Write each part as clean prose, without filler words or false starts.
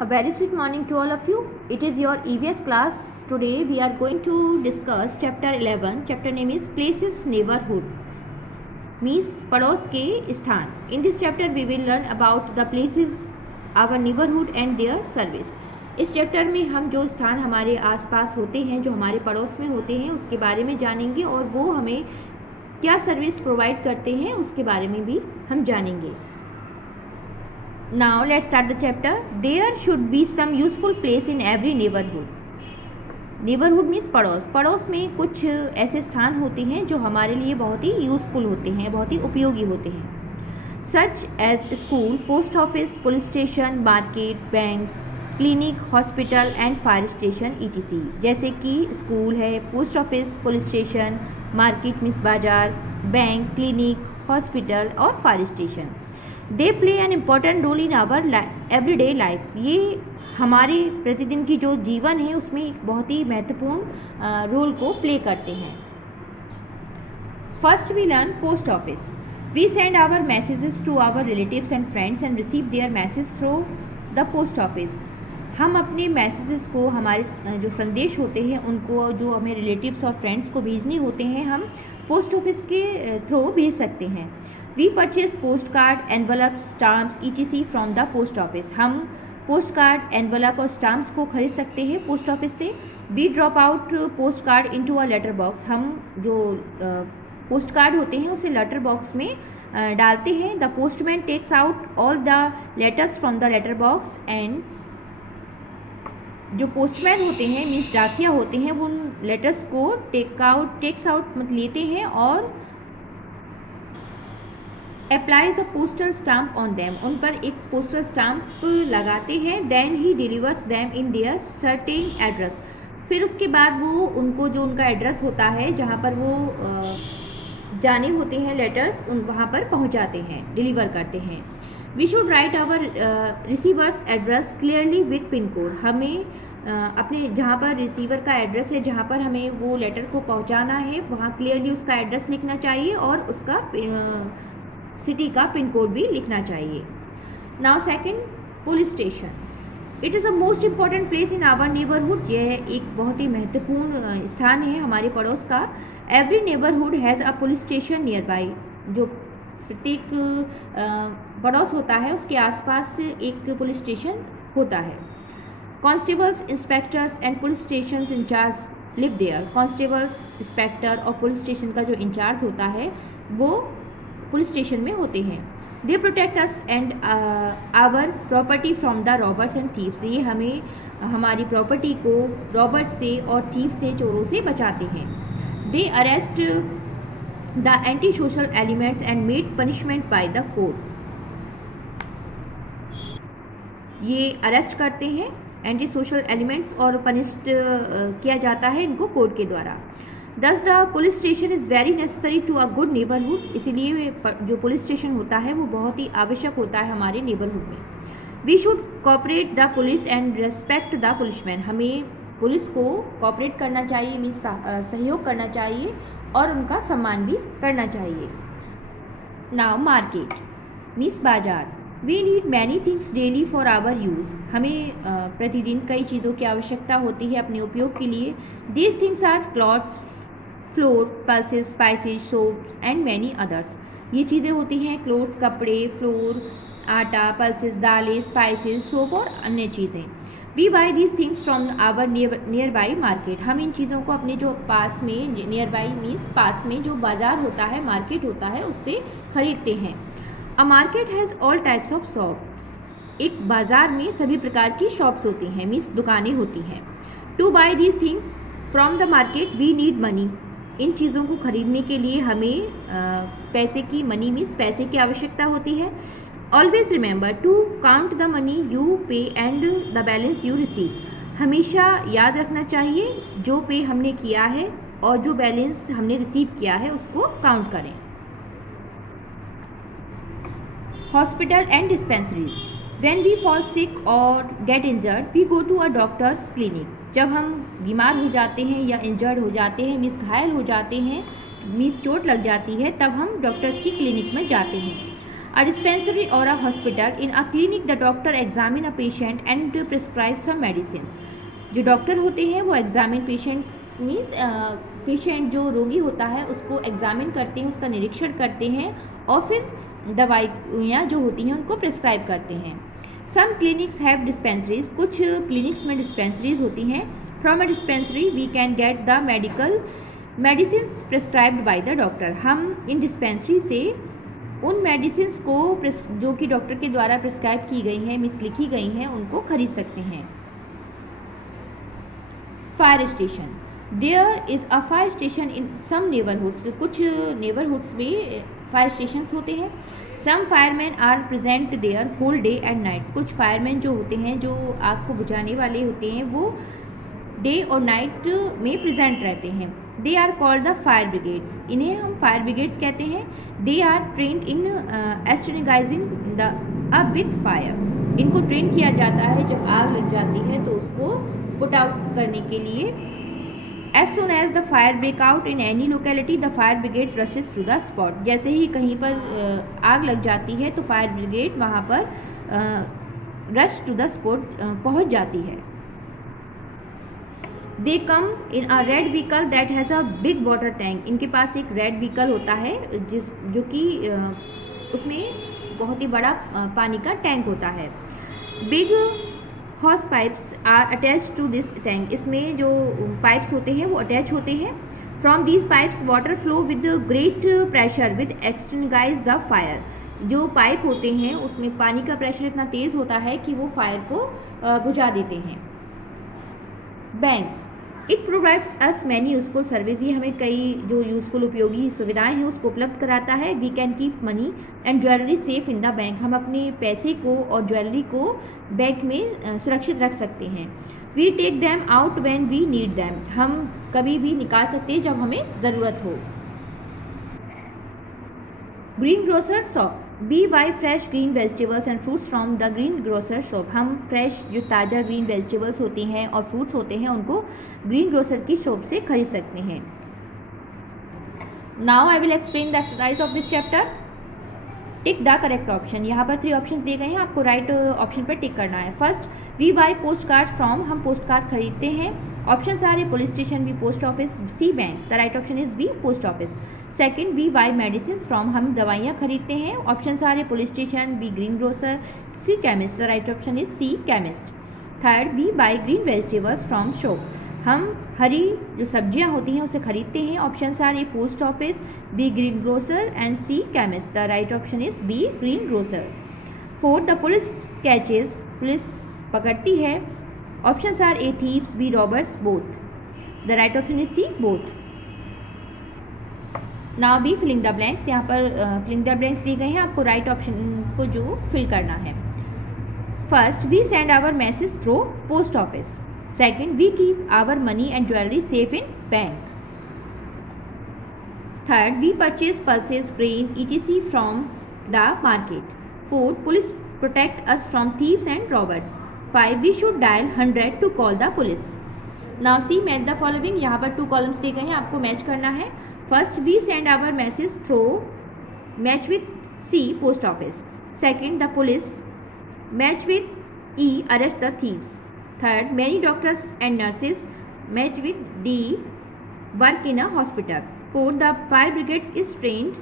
A very sweet morning to all of you. It is your EVS class. Today we are going to discuss chapter 11. Chapter name is Places Neighborhood. Means पड़ोस के स्थान. In this chapter we will learn about the places, our neighborhood and their service. इस chapter में हम जो स्थान हमारे आसपास होते हैं, जो हमारे पड़ोस में होते हैं, उसके बारे में जानेंगे और वो हमें क्या सर्विस प्रोवाइड करते हैं उसके बारे में भी हम जानेंगे. Now let's start the chapter. There should be some useful place in every neighborhood. Neighborhood means पड़ोस. पड़ोस में कुछ ऐसे स्थान होते हैं जो हमारे लिए बहुत ही यूजफुल होते हैं, बहुत ही उपयोगी होते हैं. Such as school, post office, police station, market, bank, clinic, hospital and fire station etc. जैसे कि स्कूल है, post office, police station, market means बाजार, बैंक, क्लिनिक, हॉस्पिटल और fire station. They play an important role in our everyday life. ये हमारे प्रतिदिन की जो जीवन है उसमें एक बहुत ही महत्वपूर्ण रोल को प्ले करते हैं. First we learn post office. We send our messages to our relatives and friends and receive their message through the post office. हम अपने मैसेजेस को, हमारे जो संदेश होते हैं उनको, जो हमें रिलेटिव्स और फ्रेंड्स को भेजने होते हैं, हम पोस्ट ऑफिस के थ्रू भेज सकते हैं. We purchase post card, envelope, stamps etc. From the post office. हम पोस्ट कार्ड, एनवलप और स्टाम्प्स को खरीद सकते हैं पोस्ट ऑफिस से. We drop out post card into a letter box. हम जो पोस्ट कार्ड होते हैं उसे लेटर बॉक्स में डालते हैं. The postman takes out all the letters from the letter box and जो पोस्टमैन होते हैं मीन्स डाकिया होते हैं, वो उन लेटर्स को टेक्स आउट मतलब लेते हैं और applies a postal stamp on them. उन पर एक पोस्टल स्टाम्प लगाते हैं. Then he delivers them in their certain address. फिर उसके बाद वो उनको जो उनका एड्रेस होता है जहाँ पर वो जाने होते हैं लेटर्स, वहाँ पर पहुँचाते हैं, डिलीवर करते हैं. We should write our receivers address clearly with pin code. हमें अपने जहाँ पर रिसीवर का एड्रेस है, जहाँ पर हमें वो लेटर को पहुँचाना है, वहाँ क्लियरली उसका एड्रेस लिखना चाहिए और उसका सिटी का पिन कोड भी लिखना चाहिए. Now second, police station. It is a most important place in our neighbourhood. यह एक बहुत ही महत्वपूर्ण स्थान है हमारे पड़ोस का. Every neighbourhood has a police station near by. जो प्रत्येक पड़ोस होता है उसके आसपास एक पुलिस स्टेशन होता है. Constables, inspectors and police station incharge live there. Constables, inspector और पुलिस स्टेशन का जो इंचार्ज होता है वो पुलिस स्टेशन में होते हैं. They protect us and our property from the robbers and thieves. ये हमें हमारी प्रॉपर्टी को रॉबर्स से और थीव्स से, चोरों से बचाते हैं. दे arrest the anti-social elements and made punishment by the court. ये अरेस्ट करते हैं एंटी सोशल एलिमेंट्स और पनिश्ड किया जाता है इनको कोर्ट के द्वारा. Thus the police station is very necessary to a good neighborhood. इसीलिए जो पुलिस स्टेशन होता है वो बहुत ही आवश्यक होता है हमारे नेबरहुड में. We should cooperate the police and respect the policeman. हमें पुलिस को कोऑपरेट करना चाहिए, मीन्स सहयोग करना चाहिए और उनका सम्मान भी करना चाहिए. नाउ मार्केट मीन्स बाजार. We need many things daily for our use. हमें प्रतिदिन कई चीज़ों की आवश्यकता होती है अपने उपयोग के लिए. These things are clothes, flour, pulses, spices, soaps and many others. ये चीज़ें होती हैं क्लोथ्स कपड़े, फ्लोर आटा, पल्सेस दालें, स्पाइसेस, सोप और अन्य चीज़ें. We buy these things from our nearby market. हम इन चीज़ों को अपने जो पास में, नियर बाई मीन्स पास में जो बाज़ार होता है, मार्केट होता है, उससे खरीदते हैं. A market has all types of shops. एक बाज़ार में सभी प्रकार की शॉप्स होती हैं, मीन्स दुकानें होती हैं. To buy these things from the market we need money. इन चीज़ों को खरीदने के लिए हमें पैसे की, मनी मीन्स पैसे की आवश्यकता होती है. Always remember to count the money you pay and the balance you receive. हमेशा याद रखना चाहिए जो पे हमने किया है और जो बैलेंस हमने रिसीव किया है उसको काउंट करें. Hospital and dispensaries. When we fall sick और get injured we go to a doctor's clinic. जब हम बीमार हो जाते हैं या इंजर्ड हो जाते हैं, मीन्स घायल हो जाते हैं, मीन्स चोट लग जाती है, तब हम डॉक्टर्स की क्लिनिक में जाते हैं. A dispensary or a hospital. In a clinic, the doctor examine a patient and prescribe some medicines. जो डॉक्टर होते हैं वो एग्जामिन पेशेंट मीन्स पेशेंट जो रोगी होता है उसको एग्जामिन करते हैं, उसका निरीक्षण करते हैं और फिर दवाइयाँ जो होती हैं उनको प्रिस्क्राइब करते हैं. Some clinics have dispensaries. कुछ क्लिनिक्स में डिस्पेंसरीज होती हैं. From a dispensary we can get the medical medicine prescribed by the doctor. हम इन डिस्पेंसरी से उन मेडिसिन को जो कि डॉक्टर के द्वारा प्रिस्क्राइब की गई हैं, मीन्स लिखी गई हैं, उनको खरीद सकते हैं. Fire station. There is a fire station in some neighbourhoods. कुछ नेबरहुड्स में फायर स्टेशन होते हैं. Some fireman are present there whole day and night. कुछ फायरमैन जो होते हैं, जो आग को बुझाने वाले होते हैं, वो डे और नाइट में प्रेजेंट रहते हैं. They are called the fire brigades. इन्हें हम फायर ब्रिगेड्स कहते हैं. They are trained in extinguishing the a big fire. इनको ट्रेन किया जाता है जब आग लग जाती है तो उसको पुट आउट करने के लिए. As soon as the fire break out in any locality the fire brigade rushes to the spot. जैसे ही कहीं पर आग लग जाती है तो फायर ब्रिगेड वहाँ पर रश टू द स्पॉट पहुँच जाती है. They come in a red vehicle that has a big water tank. इनके पास एक रेड व्हीकल होता है जो कि उसमें बहुत ही बड़ा पानी का टैंक होता है. Big hose pipes are attach to this tank. इसमें जो पाइप्स होते हैं वो अटैच होते हैं. From these pipes water flow with great pressure with extinguish the fire. जो पाइप होते हैं उसमें पानी का प्रेशर इतना तेज़ होता है कि वो फायर को बुझा देते हैं. Bank. It provides us many useful service. ये हमें कई जो यूजफुल उपयोगी सुविधाएं हैं उसको उपलब्ध कराता है. We can keep money and jewellery safe in the bank. हम अपने पैसे को और ज्वेलरी को बैंक में सुरक्षित रख सकते हैं. We take them out when we need them. हम कभी भी निकाल सकते हैं जब हमें ज़रूरत हो. Green grocer shop. We buy fresh green vegetables and fruits from the green grocer shop. हम फ्रेश जो ताज़ा ग्रीन वेजिटेबल्स होती हैं और फ्रूट्स होते हैं उनको ग्रीन ग्रोसर की शॉप से खरीद सकते हैं. Now I will explain the exercise of this chapter. Tick the correct option. यहाँ पर 3 ऑप्शन दिए गए हैं, आपको राइट ऑप्शन पर टिक करना है. First, we buy post card from. हम पोस्ट कार्ड खरीदते हैं. ऑप्शन सारे police station, B post office, C bank. The right option is B post office. Second, we buy medicine from. हम दवाइयाँ खरीदते हैं. ऑप्शन सारे police station, B green grocer, C chemist. The right option is C chemist. Third, we buy green vegetables from shop. हम हरी जो सब्जियां होती हैं उसे खरीदते हैं. Option are A post office, B green grocer and C chemist. The right option is B green grocer. Fourth, the police catches. Police पकड़ती है. Option are A thieves, B robbers, both. The right option is C both. Now B filling the blanks. यहाँ पर filling the blanks दिए गए हैं, आपको right option को जो फिल करना है. First, we send our message through post office. Second, we keep our money and jewellery safe in bank. Third, we purchase pulses, grain etc from the market. Fourth, police protect us from thieves and robbers. 5, we should dial 100 to call the police. Now C match the following. यहाँ पर 2 columns दिए गए हैं, आपको match करना है. First, we send our message through, match with C post office. Second, the police, match with E arrest the thieves. Third, many doctors and nurses, match with D work in a hospital. Fourth, the fire brigade is trained,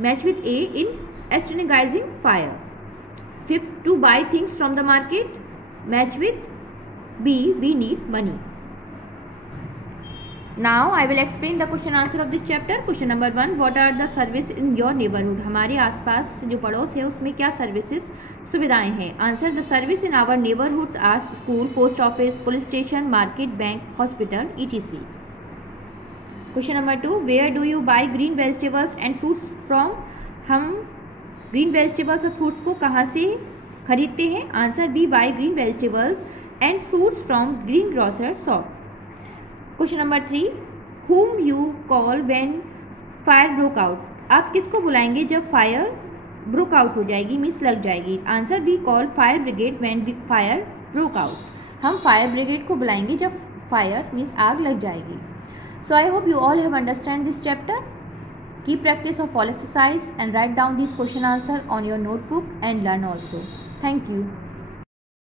match with A in extinguishing fire. Fifth, to buy things from the market, match with B, we need money. Now I will explain the question answer of this chapter. Question number 1, what are the services in your neighborhood? हमारे आसपास जो पड़ोस है उसमें क्या services सुविधाएं हैं. Answer, the service in our neighborhoods are school, post office, police station, market, bank, hospital etc. Question number 2, where do you buy green vegetables and fruits from? हम ग्रीन वेजिटेबल्स और फ्रूट्स को कहाँ से खरीदते हैं. Answer, B buy green vegetables and fruits from green grocer shop. Question number 3, whom you call when fire broke out? आप किसको बुलाएंगे जब फायर ब्रोक आउट हो जाएगी, मीन्स लग जाएगी. Answer, we call fire brigade when fire broke out. हम fire brigade को बुलाएंगे जब फायर मीन्स आग लग जाएगी. So I hope you all have understand this chapter. Keep practice of all exercise and write down these question answer on your notebook and learn also. Thank you.